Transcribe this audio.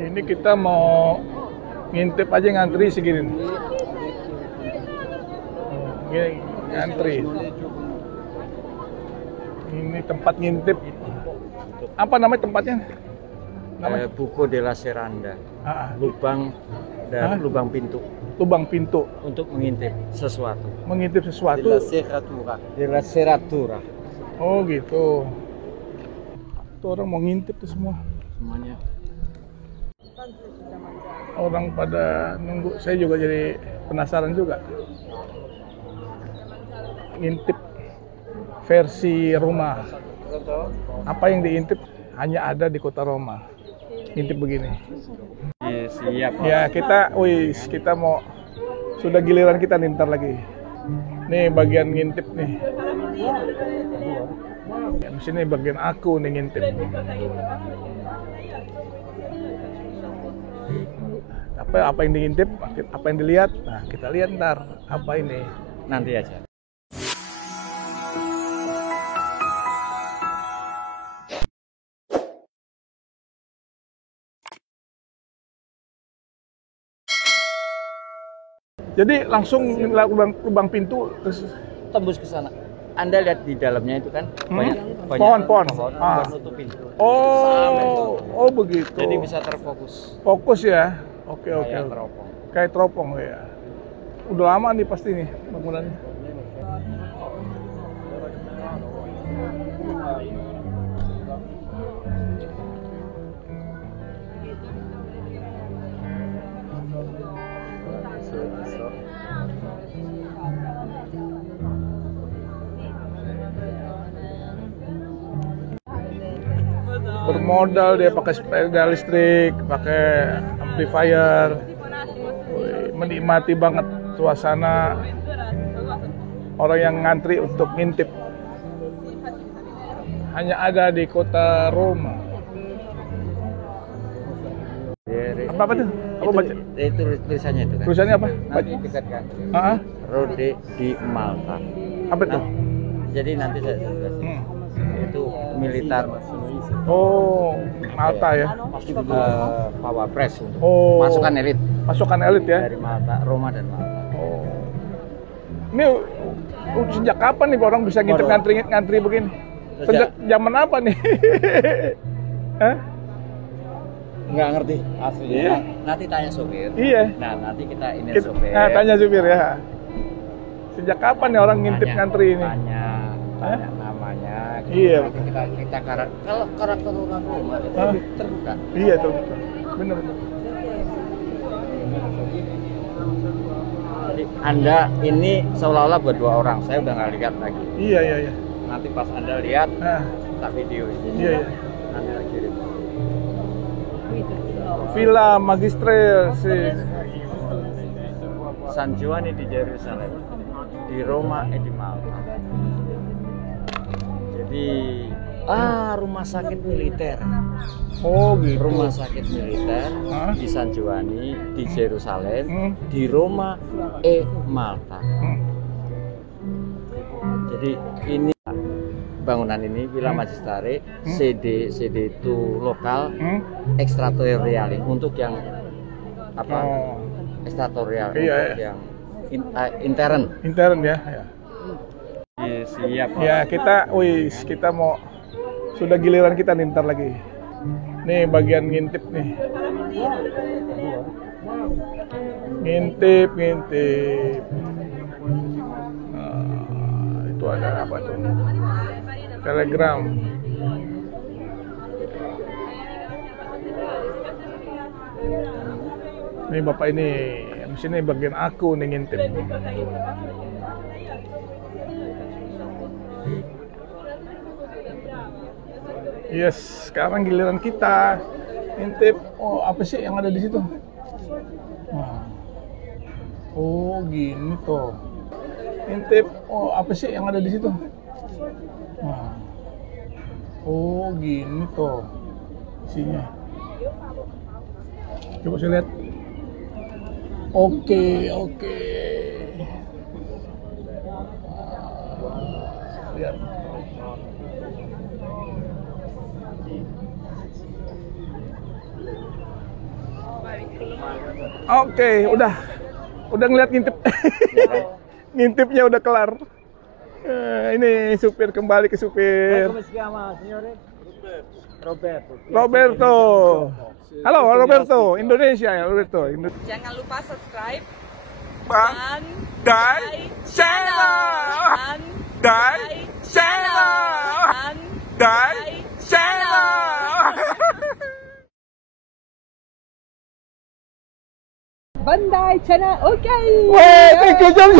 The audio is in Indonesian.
Ini kita mau ngintip aja ngantri segini nih. Gini, ngantri. Ini tempat ngintip. Apa namanya tempatnya? Buco della Seranda. Lubang dan lubang pintu. Lubang pintu. Untuk mengintip sesuatu. Mengintip sesuatu. Della Serratura. Della Serratura. Oh gitu. Tuh orang mau ngintip tuh semua. Semuanya. Orang pada nunggu. Saya juga jadi penasaran juga. Ngintip versi Roma. Apa yang diintip hanya ada di kota Roma. Ngintip begini. Siap. Ya kita mau sudah giliran kita nih ntar lagi. Nih bagian ngintip nih. Ya, di sini bagian aku nih ngintip. Apa yang diintip, apa yang dilihat, nah kita lihat ntar apa ini. Nanti aja. Jadi langsung lubang pintu terus Tembus ke sana. Anda lihat di dalamnya itu kan banyak pohon. buat nutup pintu. Oh begitu. Jadi bisa terfokus. Fokus ya. Oke. Teropong. Kayak teropong ya. Udah lama nih pasti nih bangunannya. Bermodal dia pakai sepeda listrik, pakai amplifier. Menikmati banget suasana orang yang ngantri untuk ngintip. Hanya ada di kota Roma. Apa tuh? Apa baca? Itu tulisannya itu kan. Tulisannya apa? Nanti dekat kan. Rode di Malta. Apa itu? Jadi nanti saya jelaskan. Itu militer. Oh, Malta ya. Power press untuk pasukan elit. Pasukan elit ya. Dari Malta, Roma dan Malta. Oh. Ini sejak kapan nih orang bisa ngintip ngantri begini? Sejak zaman apa nih? Hah? Nggak ngerti aslinya. Iya. Nanti tanya supir. Iya. Nah, nanti kita supir. Nah, tanya supir ya. Sejak kapan nih orang ngintip ngantri ini? Tanya namanya. Iya. Kita kalau karakter orang Roma itu terbuka. Iya, terbuka. Benar. Jadi Anda ini seolah-olah buat dua orang. Saya udah nggak lihat lagi. Iya. Nanti pas Anda lihat, tak video ini. Iya. Nanti tak kirim. Villa Magistrale sih. San Giovanni di Yerusalem, di Roma di Malta. Jadi rumah sakit militer. Oh gitu. Rumah sakit militer di San Giovanni di Yerusalem, di Roma Malta. Jadi ini bangunan ini Villa Magistrale, CD itu lokal, ekstratorial untuk yang ekstratorial, untuk yang intern ya. Siap. Ya kita mau sudah giliran kita nih ntar lagi. Nih bagian ngintip nih. Ngintip. Itu ada apa tuh? Telegram. Nih bapak ini, di sini bagian aku nih ngintip. Yes, sekarang giliran kita ngintip. Oh, apa sih yang ada di situ? Oh, gini tuh. Ngintip. Oh, apa sih yang ada di situ? Oh, gini tuh isinya. Coba saya lihat. Oke. Lihat. Oke, udah ngeliat ngintip. Ya kan? Ngintipnya udah kelar. Ini supir, kembali ke supir. Roberto. Halo Roberto, Indonesia ya Roberto. Jangan lupa subscribe Bang, dan channel. Bandai Channel, okay. Wah, thank you Jom.